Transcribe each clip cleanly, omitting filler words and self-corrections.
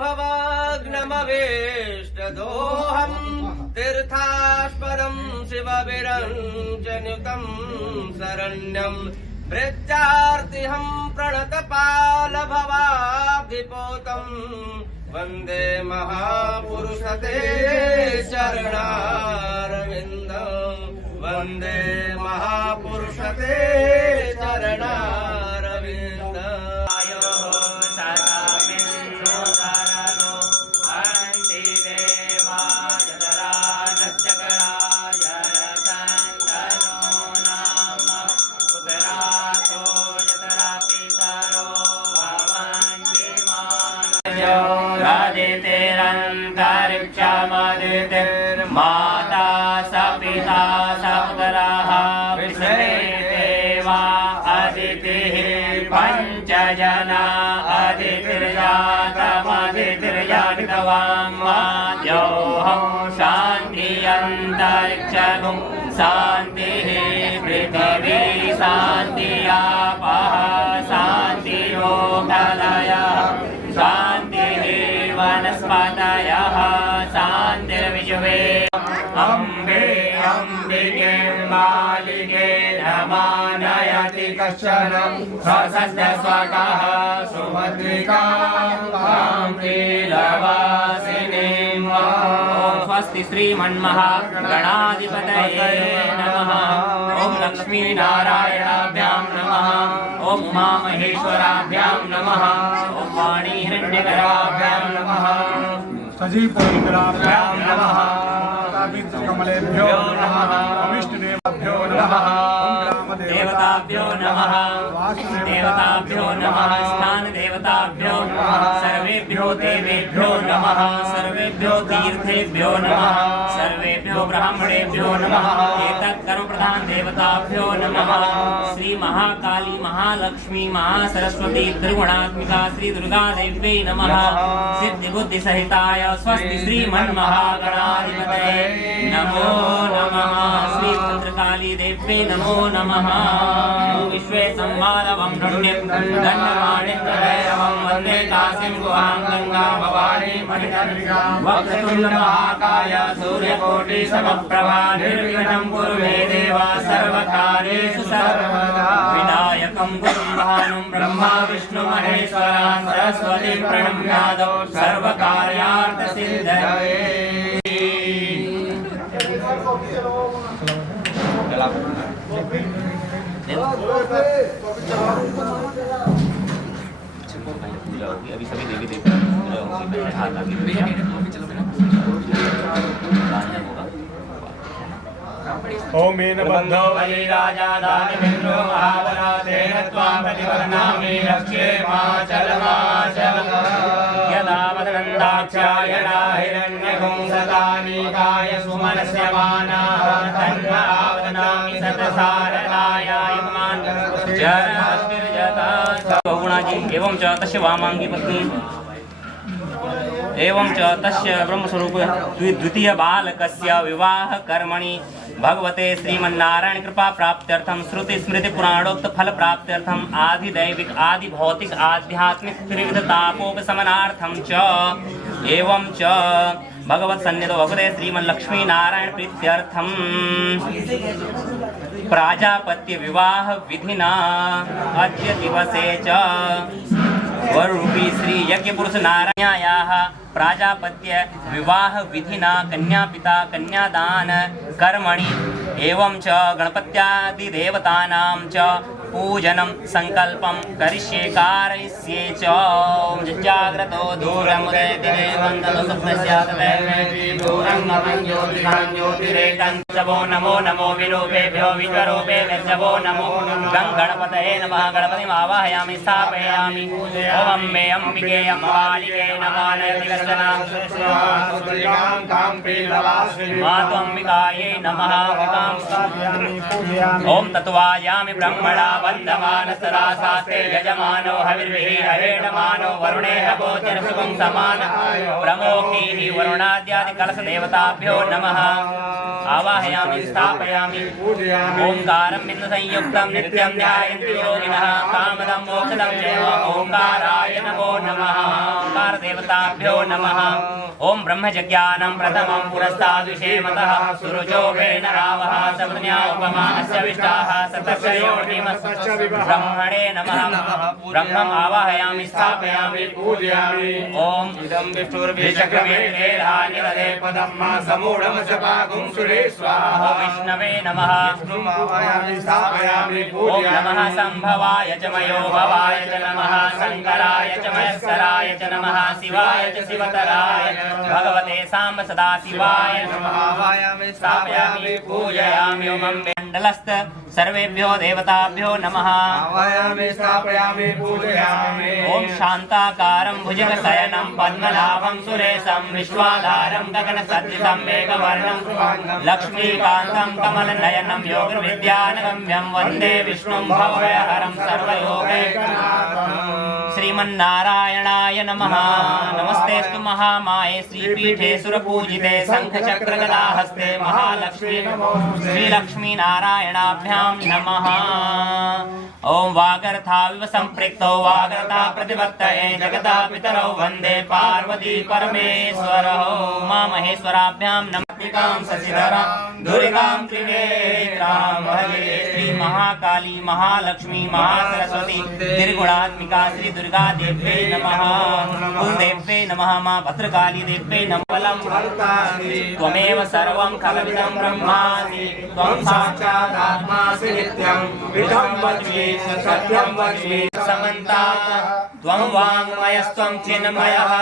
भवाग्नमवेष्टदोहम् तीर्थास्पदम् शिवविरञ्जनुतम् शरण्यम् वृत्यार्तिहम् प्रणतपालभवाब्धिपोतम् वन्दे महापुरुषते चरणारविन्दम् वन्दे महापुरुषते चरणारविन्दम् माता स पिता स पुत्राः विश्वेदेवा अदितिः पञ्च जना अदितिर्जातमदितिर्जातवाङ्माद्योऽहं शान्ति अन्तरिक्षगुं शान्तिः पृथिवी शान्ति आपः शान्तिरोगलयः शान्तिः वनस्पतयः शान्तिर्विश्वे अम्बे अम्बिके मालिके नमानयति कश्चन स्वस्य स्वकः सुभद्रिकां लीलवासिनीं स्वस्ति श्रीमन्महागणाधिपतये नमः। ॐ लक्ष्मीनारायणाभ्यां नमः। ॐ उमामहेश्वराभ्यां नमः। ॐ वाणीहिरण्यगर्भाभ्यां नमः। सजीवपुराभ्यां नमः। कमलेभ्यो नमः। अभिष्टदेवभ्यो नमः। देवताभ्यो नमः। देवताभ्यो नमः। स्थान देवताभ्यो सर्वेभ्यो देवेभ्यो नमः। सर्वेभ्यो तीर्थेभ्यो नमः। सर्वेभ्यो ब्राह्मणेभ्यो नमः। एतत् कर्मप्रधान देवताभ्यो नमः। श्री महाकाली महालक्ष्मी महासरस्वती त्रिगुणात्मिका श्री दुर्गा देव्यै नमः। सिद्धि बुद्धि सहिताय स्वस्ति श्रीमन्महागणाधिपतये नमो नमः। श्री भद्रकाली देव्यै नमो नमः। विश्वे सम्मानवं पुण्यं दण्डमाणिक्यवैरवं वन्दे काशीं गुहां गंगा भवानी मणिकर्णिकां वक्रतुण्ड महाकाय सूर्यकोटि समप्रभा निर्विघ्नं कुरु मे देव सर्वकार्येषु सर्वदा विनायकं गुरुं भानुं ब्रह्मा विष्णु महेश्वरा सरस्वती प्रणम्यादौ सर्वकार्यार्थसिद्धये। अभी सभी देवी देवता हाथ आगे ओम मेन बंधो बलिराजा दानवेन्द्रो महाबला तेन त्वां प्रतिपन्नामि रक्ष्ये माचलमाचल यदा वदनन्दाक्षायणा हिरण्यगुं सदानीकाय सुमनस्य मानाः तन्म आवदनामि सतसारलाय युग्मान् जरहस्तिर्जता बहुगुणाजी एवं च तस्य वामाङ्गी पत्नी एवं च तस्य ब्रह्मस्वरूप द्वितीय बालकस्य विवाह कर्मणि भगवते श्रीमन्नारायण कृपा प्राप्त्यर्थम श्रुति स्मृति पुराणोक्त फल प्राप्त्यर्थम आदि दैविक आदि भौतिक आध्यात्मिक त्रिविध तापोपशमनार्थम च एवं च भगवत सन्निधौ भगवते श्रीमन्लक्ष्मी नारायण प्रीत्यर्थम प्राजापत्य विवाह विधिना अद्य दिवसे च वरूपी श्री यज्ञ पुरुष नारायणायाः प्राजापत्य विवाह विधिना कन्यापिता कन्यादान कर्मणि एवं च गणपत्यादि देवतानां च पूजनं संकल्पं करिष्ये कारयिष्ये च जाग्रतो दूरं उदयदिने वन्दतो स्वप्नस्यात् वैमेति दूरं नमं ज्योतिरेकं चवो नमो नमो विरूपेभ्यो विश्वरूपेभ्यो नमो गणपतये नमः। गणपतिम् आवाहयामि स्थापयामि। ओम मे अम्बिके अम्बालिके नमानयति कश्चनां मातु अम्बिकायै नमः। ओम तत्वायामि ब्रह्मणा वन्दमान सदा शास्त्रे यजमानो हविर्भिः हवेणमानो वरुणेह गोचरसुखं समान प्रमोखीः वरुणाद्यादिकलशदेवताभ्यो नमः आवाहयामि स्थापयामि ओंकारं बिन्दुसंयुक्तं नित्यं ध्यायन्ति योगिनः कामदं मोक्षदं चैव ओंकाराय नमो नमः ओंकार देवताभ्यो नमः ओम ब्रह्मज्ञानं प्रथमं पुरस्ताद्विषेमतः सुरुचो वेन रावः सपत्न्या उपमा अस्य विष्टाः सतस्य योनिमस्य ब्रह्मणे नमः ब्रह्मम् आवाहयामि स्थापयामि पूजयामि ओम इदं विष्णुर्विचक्रमे निरदे पदं मा समूढं सपागुं सुरे स्वाहा विष्णवे नमः विष्णुम् आवाहयामि स्थापयामि ओम पूजयामि नमः संभवाय च मयो भवाय च नमः शंकराय च महेश्वराय च नमः शिवाय च शिवतराय भगवते साम्ब सदा शिवाय नमः आवाहयामि स्थापयामि पूजयामि ओम मण्डलस्थ सर्वेभ्यो देवताभ्यो नमः आवाहयामि स्थापयामि पूजयामि ओम शान्ताकारं भुजगशयनं पद्मनाभं सुरेशं विश्वाधारं गगनसदृशं मेघवर्णं लक्ष्मीकान्तं कमलनयनं योगविद्यानगम्यं वन्दे विष्णुं भवभयहरं सर्वलोकैकनाथं श्रीमन्नारायणाय नमः नमस्तेस्तु महामाये श्रीपीठे सुरपूजिते शङ्खचक्रगदाहस्ते महालक्ष्मी श्रीलक्ष्मीनारायणाभ्यां नमः ओम वागर्थाविव सम्पृक्तौ वागर्ता प्रतिपत्तये जगता पितरौ वन्दे पार्वती परमेश्वरौ उमा महेश्वराभ्यां नमस्तिकां शशिधरां दुर्गां त्रिनेत्रां भजे श्री महाकाली महालक्ष्मी महासरस्वती त्रिगुणात्मिका श्री दुर्गा देव्यै नमः कुलदेव्यै नमः मां भद्रकाली देव्यै नमः बलं त्वमेव सर्वं खलविदं ब्रह्मासि त्वं साक्षात् आत्मासि नित्यं विधं वच्मि सत्यं वच्मि समन्तात् त्वं वाङ्मयस्त्वं चिन्मयः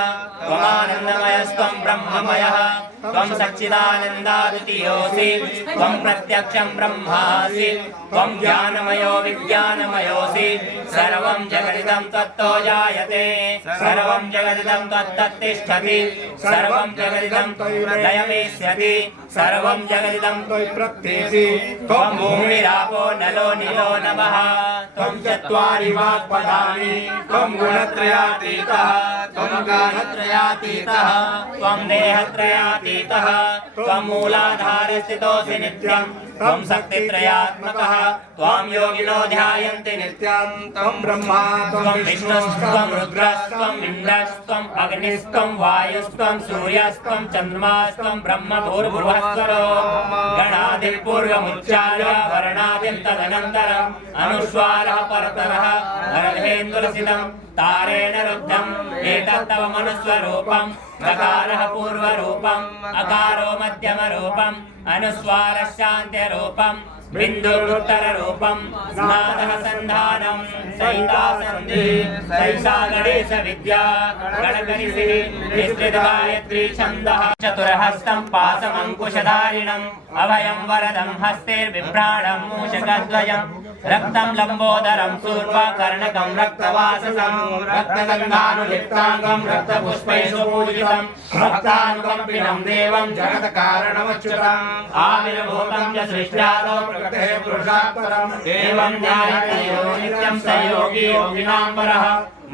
त्वमानन्दमयस्त्वं ब्रह्ममयः त्वं सच्चिदानन्दाद्वितीयोऽसि त्वं प्रत्यक्षं ब्रह्मासि त्वं ज्ञानमयो विज्ञानमयोऽसि सर्वं जगदिदं त्वत्तो जायते सर्वं जगदिदं त्वत्तिष्ठति सर्वं जगदिदं लयमेष्यति सर्वं जगदिदं त्वयि प्रत्येति त्वं भूमिरापो नलो निलो नभः त्वं चत्वारि वाक्पदानि त्वं गुणत्रयातीतः त्वं कालत्रयातीतः त्वं देहत्रयातीतः त्वं मूलाधारे स्थितोऽसि नित्यं त्वं शक्तित्रयात्मकः त्वां योगिनो ध्यायन्ति नित्यं त्वं ब्रह्मा त्वं विष्णुस्त्वं रुद्रस्त्वं इन्द्रस्त्वं अग्निस्त्वं वायुस्त्वं सूर्यस्त्वं चन्द्रमास्त्वं ब्रह्मभूर्भुवस्वरो गणादिपूर्वमुच्चार्य वर्णादिं तदनन्तरम् अनुस्वारः परतरः अर्धेन्दुलसितं तारेण रुद्धम् एतत्तव मनुस्वरूपं गकारः पूर्वरूपम् अकारो मध्यमरूपम् अनुस्वारः शान्त्यरूपम् बिन्दुरुत्तररूपं स्नातः सन्धानं सहिता सन्धि सैषा गणेशविद्या गणकरिषिः विस्तृतगायत्री छन्दः चतुरहस्तं पाशमङ्कुशधारिणम् अभयं वरदं हस्तैर्बिभ्राणं मूषकध्वजं रक्तं लम्बोदरं शूर्पकर्णकं रक्तवाससं रक्तगन्धानुलिप्ताङ्गं रक्तपुष्पैः पूजितं भक्तानुकम्पिनं देवं जगत्कारणमच्युतम् आविर्भूतं च सृष्ट्यादौ प्रकृतेः पुरुषात् परम् एवं ध्यायते यो नित्यं स योगी योगिनां परः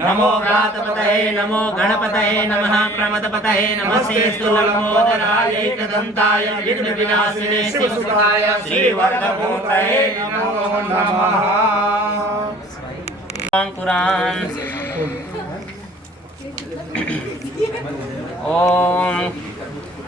नमो व्रातपतये नमो गणपतये नमः प्रमदपतये नमस्तेस्तु लम्बोदराय एकदन्ताय विघ्नविनाशिने शिवसुताय श्रीवरदमूर्तये नमो नमः। कुरान ओम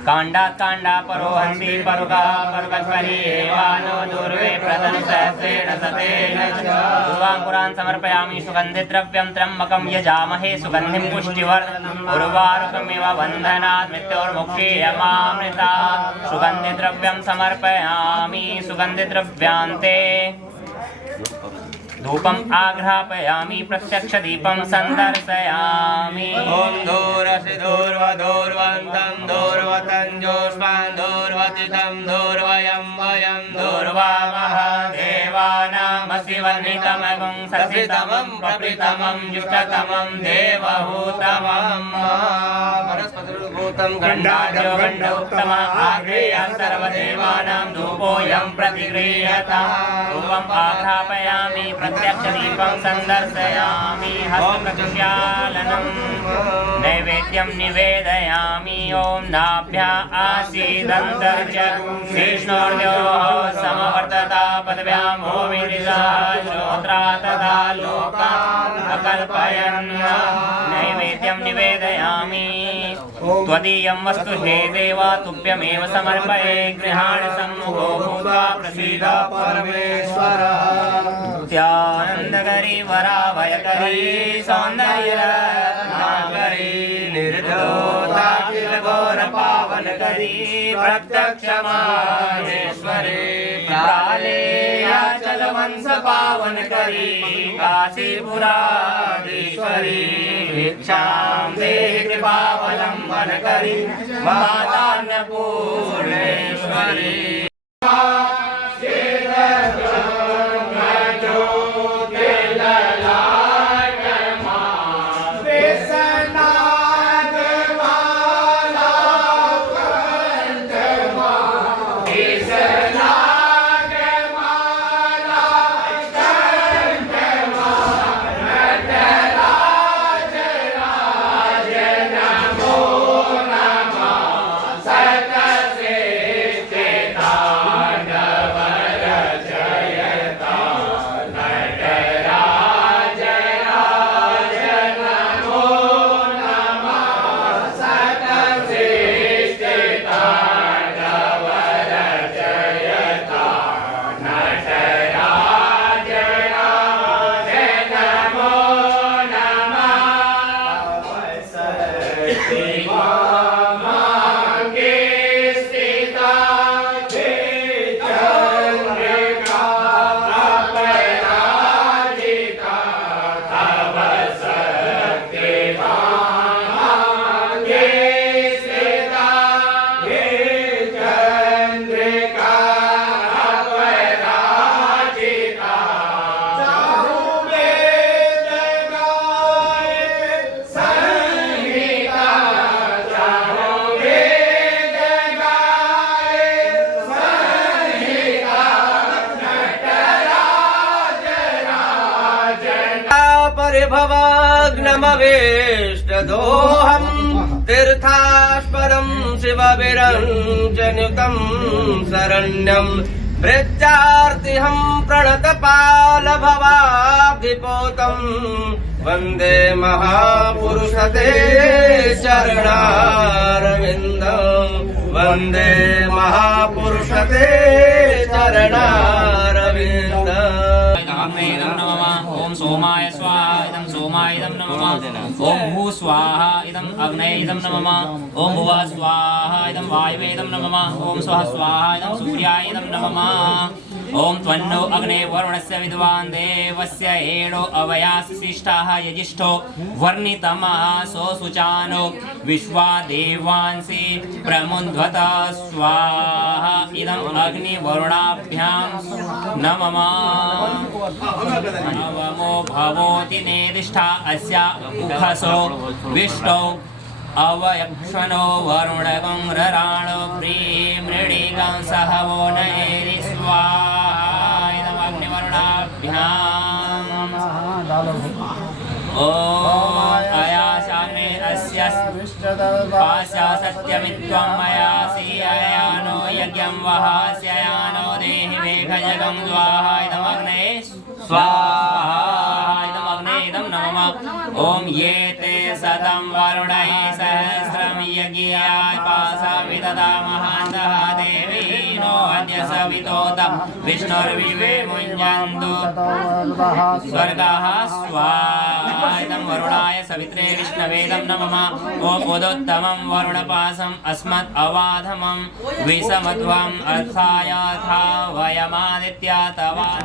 कांडात् कांडा परो हन्ति परुगा परुगध्वनि एवानो दूर्वे प्रदन सहस्रेण सतेन च पूर्वाङ्कुरान् समर्पयामि सुगन्धिद्रव्यं त्र्यम्बकं यजामहे सुगन्धिं पुष्टिवर्धनम् उर्वारुकमिव बन्धनात् मृत्योर्मुक्षीयमामृतात् सुगन्धिद्रव्यं समर्पयामि सुगन्धिद्रव्यान्ते धूपम् आघ्रापयामि प्रत्यक्षदीपं सन्दर्शयामि ॐ धूरसि धूर्वधूर्वन्तं धूर्वतञ्जोष्मान् धूर्वतितं धूर्वयं वयं धूर्वामः देवानामसि वर्णितमगुं ससितमं प्रप्रितमं जुष्टतमं देवहूतमं वनस्पतिर्भूत गण्डाद्योक्तं गण्डाद्योगण्डोत्तमः आग्नेयः सर्वदेवानां धूपोऽयं प्रतिगृह्यता धूपम् आघ्रापयामि प्रत्यक्षदीपं सन्दर्शयामि हस्तप्रक्षालनं नैवेद्यं निवेदयामि ॐ नाभ्या आसीदन्तर्च विष्णोर्योः समवर्तता पदव्यां भूमिरिषः श्रोत्रा तथा लोकान् अकल्पयन् नैवेद्यं निवेदयामि त्वदीयं वस्तु हे देवा तुभ्यमेव समर्पये गृहाण सम्मुखो भूत्वा प्रसीद परमेश्वर नित्यानन्दकरी वराभयकरी सौन्दर्यरत्नाकरी निर्दोषाखिल घोर पावनकरी प्रत्यक्ष माहेश्वरी प्रालेयाचल वंश पावनकरी काशीपुराधीश्वरी भिक्षां देहि कृपावलम्बनकरी मातान्नपूर्णेश्वरी परिभवाग्नमवेष्टदोहम् तीर्थास्पदं शिवविरञ्जनुतं शरण्यम् वृत्यार्तिहं प्रणतपालभवाब्धिपोतम् वन्दे महापुरुषते चरणारविन्दम् वन्दे महापुरुषते चरणारविन्दम् ओम सोमाय स्वाहा इदं सोमाय इदं नमः ओम भू स्वाहा इदं अग्नये इदं नमः ओम भुवः स्वाहा इदं वायवे इदं नमः ओम स्वः स्वाहा इदं सूर्याय इदं नमः ओम त्वन्नो अग्ने वरुणस्य विद्वान् देवस्य एणो अवयासिष्ठाः यजिष्ठो वर्णितमः सोऽसुचानो विश्वा देवांसि प्रमुन्ध्वत स्वाहा इदं अग्निवरुणाभ्यां नमः नवमो भवोति नेदिष्ठा अस्या उखसो विष्टौ अवयक्षणो वरुणगं रराणो प्रीमृडिगं सहवो नयेरि स्वाहा इदमग्निवरुणाभ्याम् ॐ अयासामे अस्य पास्या सत्यमित्वं मयासि अयानो यज्ञं वहास्ययानो देहि मेघजगं स्वाहा इदमग्ने स्वाहा इदमग्ने इदं नमः ॐ ये ते सतं वरुणैः सहस्रं यज्ञाय पासा विदधामहान्तः देवी नो अद्य सवितोत विष्णुर्विवे मुञ्जन्तु स्वर्गः स्वाहा इदं वरुणाय सवित्रे विष्णवेदं नमः ॐ उदोत्तमं वरुणपासम् अस्मत् अवाधमं विषमध्वम् अर्थायाथा वयमादित्या तवान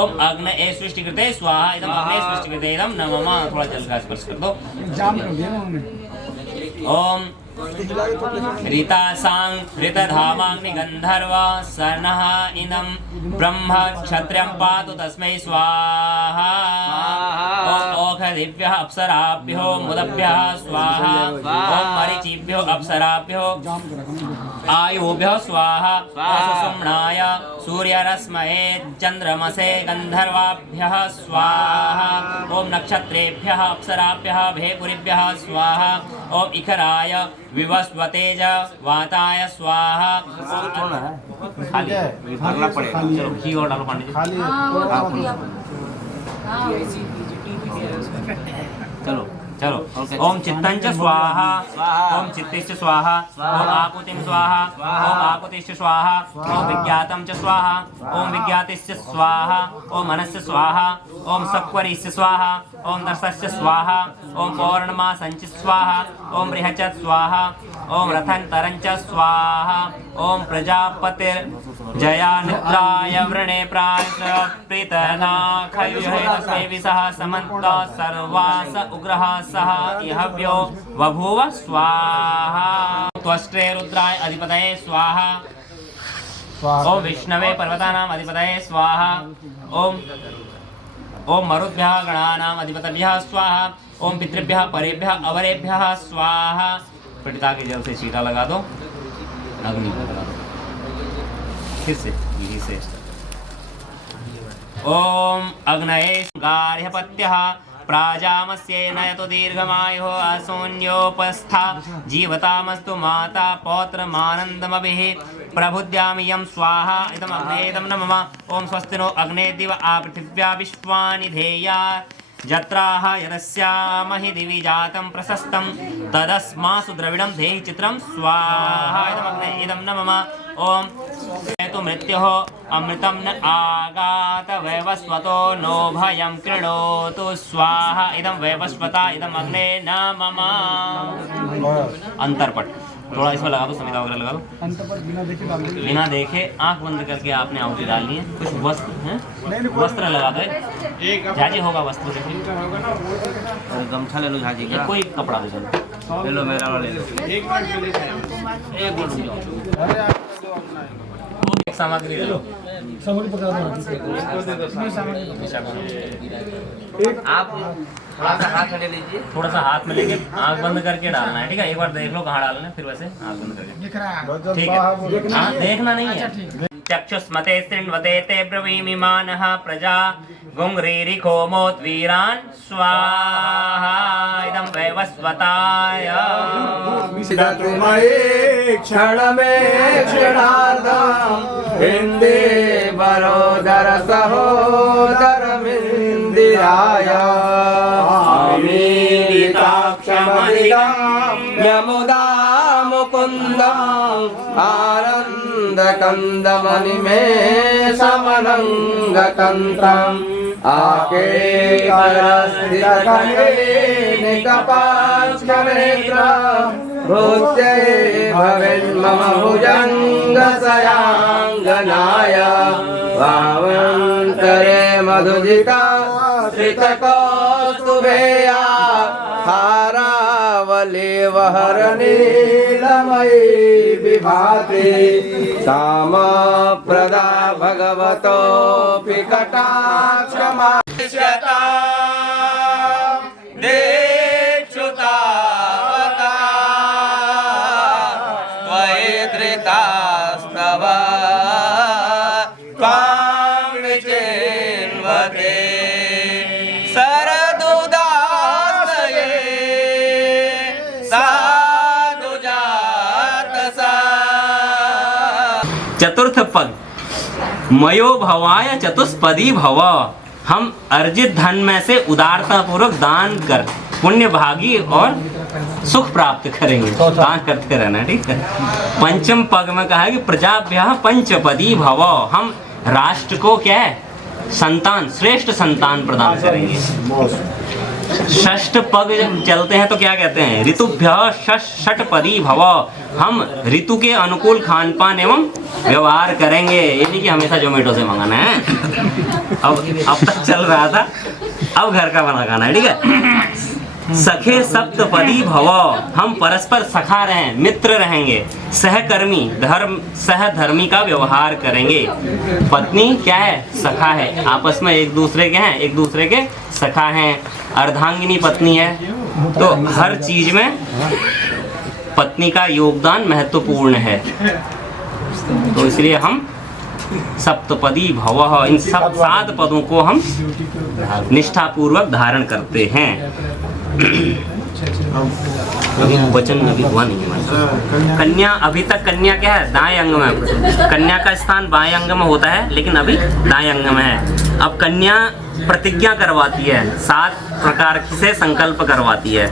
ॐ अग्न ए सृष्टिकृते स्वाहा इदं अग्ने सृष्टिकृते इदं नमः थोड़ा जल का स्पर्श कर दो ॐ ऋतासां ऋतधामाग्निगन्धर्व सर्णः इदं ब्रह्म क्षत्रियं पातु तस्मै स्वाहा ॐ ओखदिभ्यः अप्सराभ्यो मुदभ्यः स्वाहा ॐ मरीचिभ्यो देवेभ्यो अप्सराभ्यो आयुभ्यो स्वाहा सुषुम्नाय सूर्यरश्मये चंद्रमसे गंधर्वाभ्यः स्वाहा ओम नक्षत्रेभ्यः अप्सराभ्यः भेपुरिभ्यः स्वाहा ओम इखराय विवस्वतेज वाताय स्वाहा। खाली भरना पड़ेगा। चलो घी और डालो पंडित जी। चलो चलो ओम चित्तंच स्वाहा ओम चित्तिश्च स्वाहा ओम आकुतिं स्वाहा ओम आकुतिश्च स्वाहा ओम विज्ञातं च स्वाहा ओम विज्ञातिश्च स्वाहा ओम मनस्य स्वाहा ओम सक्वरिश्च स्वाहा ओम दर्शस्य स्वाहा ओम पौर्णमासञ्च स्वाहा ओम बृहच्च स्वाहा ओम रथन्तरञ्च स्वाहा ओम प्रजापतिर्जया निद्राय वृणे प्रायप्रीतनाखयुहेतस्मै समन्त सर्वास उग्रः सह इहव्यो बभूव स्वाहा। त्वष्ट्रे रुद्राय अधिपतये स्वाहा ओम विष्णवे पर्वतानां अधिपतये स्वाहा ओम मरुद्भ्यः गणानां अधिपतिभ्यः स्वाहा ओम पितृभ्यः परेभ्यः अवरेभ्यः स्वाहा। पिता के जल से छींटा लगा दो, अग्नि पर लगा दो, फिर से यही से। ओम अग्नये गार्हपत्यः प्राजामस्ये नयतो दीर्घमायुः असोन्योपस्था जीवतामस्तु माता पौत्रमानन्दमभिः प्रबुद्ध्यामि यं स्वाहा इदम् अग्नेदं न मम। ओम स्वस्ति नो अग्ने दिव आपृथिव्या विश्वानि धेया जत्राः यदस्यामहि दिवि जातं प्रशस्तं तदस्मासु द्रविडं धेहि चित्रं स्वाहा इदमग्ने इदं न मम। ओम हेतु मृत्योः अमृतं न आगात वैवस्वतो नो भयं कृणोतु स्वाहा इदं वैवस्वता इदम् अग्ने न मम। अंतरपट थोड़ा इसमें लगा दो, समिधा वगैरह लगा दो। बिना देखे आंख बंद करके आपने आहुति डालनी है। कुछ वस्त्र हैं, वस्त्र लगा दो। झाजी होगा वस्त्र से, गमछा ले लो झाजी का। कोई कपड़ा दे चलो, ले लो मेरा वाला ले लो। एक सामग्री ले लो। आप थोड़ा सा हाथ में ले लीजिए, थोड़ा सा हाथ में लेके आंख बंद करके डालना है। ठीक है, एक बार देख लो कहाँ डालना है, फिर वैसे आंख बंद करके। ठीक है, हाँ देखना नहीं है। चक्षुष्मते शृण्वते ते ब्रवीमि मानः प्रजा गुंग्रीरिको मोद्वीरान् स्वाहा इदं वैवस्वताय। क्षणमेक्षणार्धं हिंदे बरोदर सहोदरमिन्दिराय यमुदा मुकुन्दम् आनन्दकन्दमनिमेषमनङ्गतन्त्रम् आकेकरस्थितकलेनिकपाक्षनेत्रम् भूत्यै भवेन्मम भुजङ्गशयाङ्गनाय वामन्तरे मधुजिता श्रितकौस्तुभेया हारावली वहरनीलमयी विभाति सामप्रदा भगवतोऽपि कटाक्षमास्यता देक्षुतावता त्वयि धृतास्तव त्वां विचिन्वते सरदुदासये साधुजातसा। चतुर्थ पद मयो भवाय चतुष्पदी भव। हम अर्जित धन में से उदारता पूर्वक दान कर पुण्य भागी और सुख प्राप्त करेंगे। दान करते रहना, ठीक है। पंचम पग में कहा है कि प्रजाभ्यः पंचपदी भव। हम राष्ट्र को क्या है, संतान, श्रेष्ठ संतान प्रदान करेंगे। षष्ठ पग जब चलते हैं तो क्या कहते हैं, ऋतुभ्यः षट्पदी भव। हम ऋतु के अनुकूल खान पान एवं व्यवहार करेंगे। ये नहीं कि हमेशा जोमेटो से मंगाना है। अब तक चल रहा था, अब घर का बना खाना है, ठीक है। सखे सप्तपदी भव। हम परस्पर सखा रहें, मित्र रहेंगे। सहकर्मी, सहधर्मी का व्यवहार करेंगे। पत्नी क्या है, सखा है, आपस में एक दूसरे के हैं, एक दूसरे के सखा हैं। अर्धांगिनी पत्नी है, तो हर चीज में पत्नी का योगदान महत्वपूर्ण है, तो इसलिए हम सप्तपदी भवः इन सब 7 पदों को हम निष्ठापूर्वक धारण करते हैं। अभी वचन अभी हुआ नहीं है। कन्या, अभी तक कन्या क्या है? दाएं अंग में। कन्या का स्थान बाएं अंग में होता है, लेकिन अभी दाएं अंग में है। अब कन्या प्रतिज्ञा करवाती है, 7 प्रकार से संकल्प करवाती है।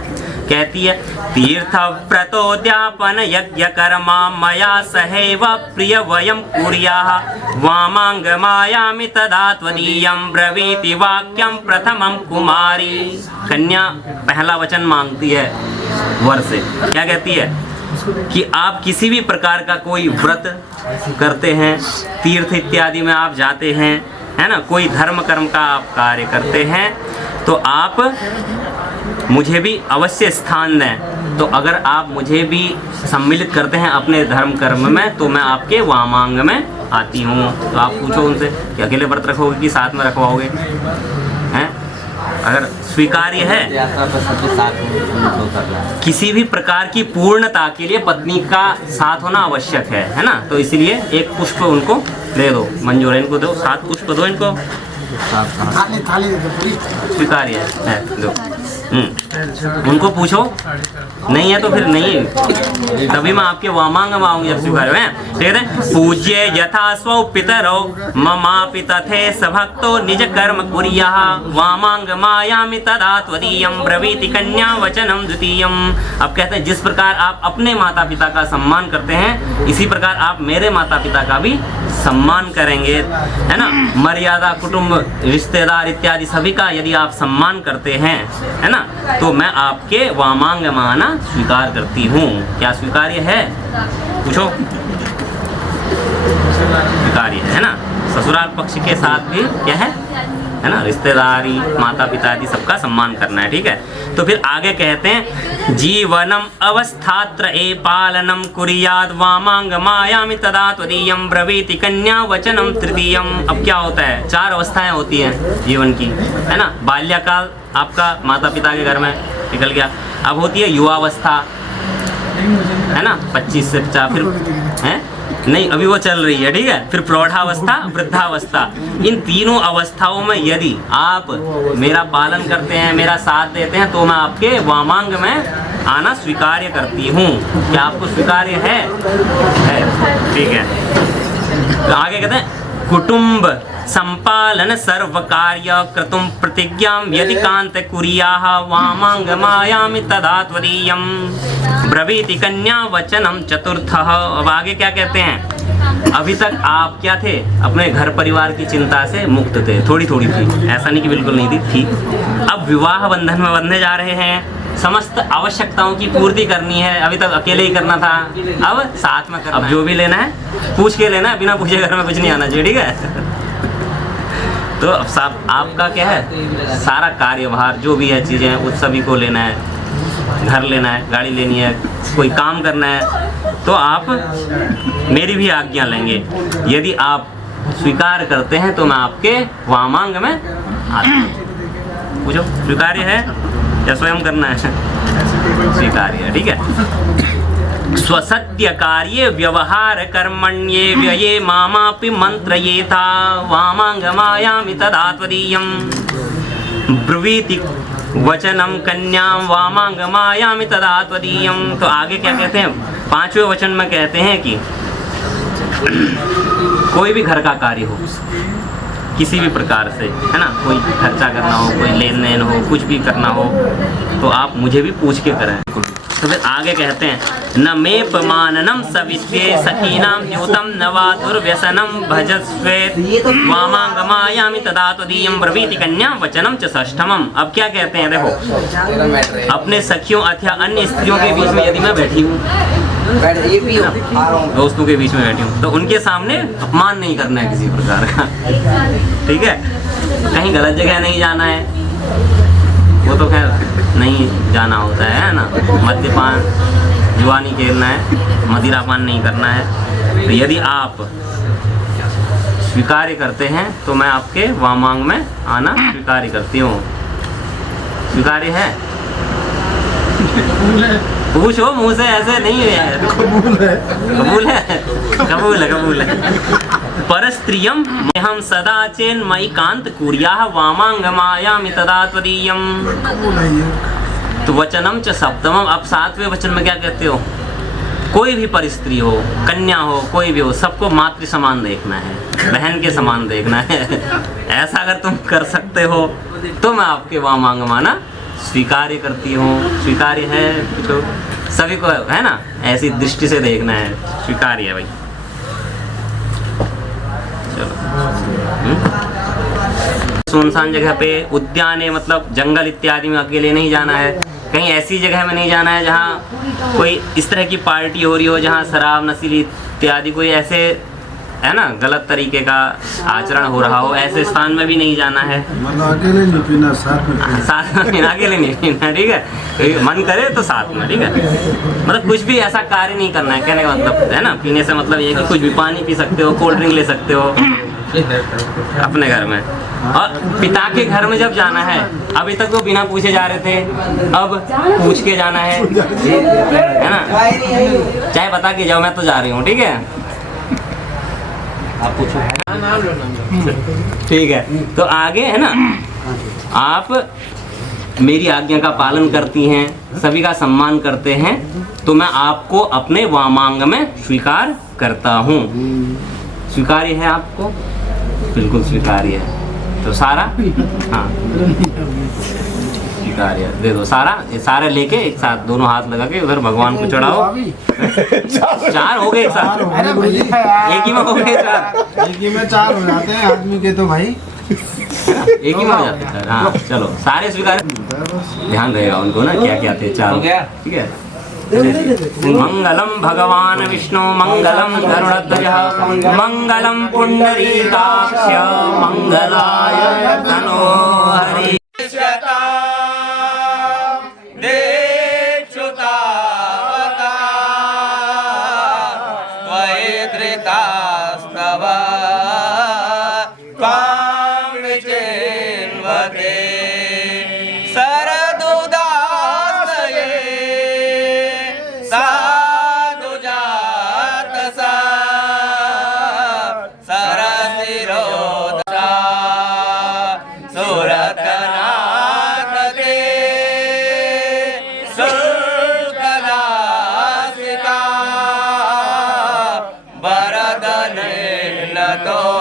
कहती है, तीर्थ व्रतोद्यापन यज्ञ कर्मा मया सहैव प्रिय वयम कुर्याः वामांग मायामि तदा त्वदीयं ब्रवीति वाक्यं प्रथमं कुमारी। कन्या पहला वचन मांगती है वर से। क्या कहती है कि आप किसी भी प्रकार का कोई व्रत करते हैं, तीर्थ इत्यादि में आप जाते हैं, है ना, कोई धर्म कर्म का आप कार्य करते हैं, तो आप मुझे भी अवश्य स्थान दें। तो अगर आप मुझे भी सम्मिलित करते हैं अपने धर्म कर्म में, तो मैं आपके वामांग में आती हूँ। तो आप पूछो उनसे कि अकेले व्रत रखोगे कि साथ में रखवाओगे, हैं? अगर स्वीकार्य है, यात्रा पर सबके साथ में किसी भी प्रकार की पूर्णता के लिए पत्नी का साथ होना आवश्यक है ना। तो इसलिए एक पुष्प उनको दे दो, मंजूर है, इनको दो, 7 पुष्प दो इनको, स्वीकार्य है, दो। उनको पूछो, नहीं है तो फिर नहीं है, तभी मैं आपके वामांग में आऊंगी जब स्वीकार है। ठीक है, पूज्य यथा स्वौ पितरो ममापि तथे सभक्तो निज कर्म कुर्याः वामांग मायामि तदा त्वदीयं ब्रवीति कन्या वचनम द्वितीयम। अब कहते हैं जिस प्रकार आप अपने माता पिता का सम्मान करते हैं, इसी प्रकार आप मेरे माता पिता का भी सम्मान करेंगे, है ना। मर्यादा, कुटुंब, रिश्तेदार इत्यादि सभी का यदि आप सम्मान करते हैं, है ना, तो मैं आपके वामांग में आना स्वीकार करती हूँ। क्या स्वीकार्य है? पूछो। स्वीकार्य है ना। ससुराल पक्ष के साथ भी क्या है ना, रिश्तेदारी, माता पिता आदि सबका सम्मान करना है। ठीक है, तो फिर आगे कहते हैं, जीवनम अवस्थात्र ए पालनम कुर्याद वामांग मायामि तदा त्वदीयं ब्रवीति कन्या वचनम तृतीयम। अब क्या होता है, 4 अवस्थाएं होती हैं जीवन की, है ना। बाल्यकाल आपका माता पिता के घर में निकल गया, अब होती है युवावस्था, है ना, 25 से 50, फिर है नहीं, अभी वो चल रही है। ठीक है, फिर प्रौढ़ावस्था, वृद्धावस्था। इन तीनों अवस्थाओं में यदि आप मेरा पालन करते हैं, मेरा साथ देते हैं, तो मैं आपके वामांग में आना स्वीकार्य करती हूँ। क्या आपको स्वीकार्य है? ठीक है, तो आगे कहते हैं, कुटुंब संपालन सर्व कार्य क्रतुम प्रतिज्ञां यदि कांत कुर्याः वामांग मायामि तदा त्वदीयं ब्रवीति कन्या वचनम चतुर्थः। अब आगे क्या कहते हैं, अभी तक आप क्या थे, अपने घर परिवार की चिंता से मुक्त थे, थोड़ी थोड़ी थी, ऐसा नहीं कि बिल्कुल नहीं थी। अब विवाह बंधन में बंधने जा रहे हैं, समस्त आवश्यकताओं की पूर्ति करनी है। अभी तक अकेले ही करना था, अब साथ में करना। अब जो भी लेना है पूछ के लेना है, बिना पूछे घर में कुछ नहीं आना चाहिए। ठीक है, तो अब साहब आपका क्या है, सारा कार्यभार जो भी है, चीज़ें उस सभी को लेना है, घर लेना है, गाड़ी लेनी है, कोई काम करना है, तो आप मेरी भी आज्ञा लेंगे। यदि आप स्वीकार करते हैं तो मैं आपके वामांग में आता हूँ। पूछो, स्वीकार्य है या स्वयं करना है? स्वीकार्य है। ठीक है, स्वसत्य कार्ये व्यवहार कर्मण्ये व्यये मामापि मंत्रयेथा वामांग मायामि तदा त्वदीयं ब्रुवीति वचनम कन्याम वामांग मायामि तदा त्वदीयं। तो आगे क्या कहते हैं, 5वें वचन में कहते हैं कि कोई भी घर का कार्य हो, किसी भी प्रकार से, है ना, कोई खर्चा करना हो, कोई लेन देन हो, कुछ भी करना हो, तो आप मुझे भी पूछ के करें। तो फिर आगे कहते हैं, न मेपमाननम सवित्वे सखीनाम द्यूतम न वा दुर्व्यसनम भजस्वेत वामांग मायामि तदा त्वदीयं ब्रवीति कन्या वचनम च षष्ठमम। अब क्या कहते हैं, देखो, अपने सखियों अथवा अन्य स्त्रियों के बीच में यदि मैं बैठी हूँ, दोस्तों के बीच में बैठी हूँ, तो उनके सामने अपमान नहीं करना है किसी प्रकार का। ठीक है, कहीं गलत जगह नहीं जाना है, वो तो खैर नहीं जाना होता है ना, मद्यपान जुआ नहीं खेलना है, मदिरापान नहीं करना है। तो यदि आप स्वीकार्य करते हैं तो मैं आपके वामांग में आना स्वीकार्य करती हूँ। स्वीकार्य है? पूछो मुंह से, ऐसे नहीं है। कबूल है, कबूल है, कबूल है, कबूल है। परस्त्रियम हम सदा चेन मई कांत कुर्याः वामांग मायामि तदा त्वदीयम। तो वचनम च सप्तमम, अब सातवें वचन में क्या कहते हो? कोई भी परिस्त्री हो, कन्या हो, कोई भी हो, सबको मातृ समान देखना है, बहन के समान देखना है। ऐसा अगर तुम कर सकते हो तो मैं आपके वामांग माना स्वीकार्य करती हूँ। स्वीकार्य है पूछो, सभी को है ना, ऐसी दृष्टि से देखना है, स्वीकार्य है भाई। चलो सुनसान जगह पे, उद्यान है मतलब जंगल इत्यादि में अकेले नहीं जाना है। कहीं ऐसी जगह में नहीं जाना है जहाँ कोई इस तरह की पार्टी हो रही हो, जहाँ शराब नशीली इत्यादि कोई ऐसे है ना गलत तरीके का आचरण हो रहा हो, ऐसे स्थान में भी नहीं जाना है। मतलब अकेले नहीं पीना, साथ में पीना, अकेले नहीं पीना, ठीक है। कोई मन करे तो साथ में, ठीक है। मतलब कुछ भी ऐसा कार्य नहीं करना है, कहने का मतलब है ना। पीने से मतलब ये कि कुछ भी, पानी पी सकते हो, कोल्ड ड्रिंक ले सकते हो अपने घर में। और पिता के घर में जब जाना है, अभी तक वो बिना पूछे जा रहे थे, अब पूछ के जाना है ना। चाहे बता के जाओ मैं तो जा रही हूँ, ठीक है। आप पूछो, ठीक है। तो आगे है ना, आप मेरी आज्ञा का पालन करती हैं, सभी का सम्मान करते हैं, तो मैं आपको अपने वामांग में स्वीकार करता हूँ। स्वीकार्य है आपको? बिल्कुल स्वीकार्य है। तो सारा, हाँ स्वीकार्य, दे दो सारा। ये सारे लेके एक साथ दोनों हाथ लगा के उधर भगवान को चढ़ाओ। 4 हो गए एक साथ, एक ही में हो गए 4। एक ही में 4 हो जाते हैं आदमी के तो भाई, एक ही में हो जाते हैं। हाँ चलो सारे स्वीकार, ध्यान रहेगा उनको ना क्या क्या थे 4, ठीक है। मंगलम भगवान विष्णु मंगलम गरुड़ध्वज मंगलम पुंडरीकाक्ष मंगलाय तनोहरि। तो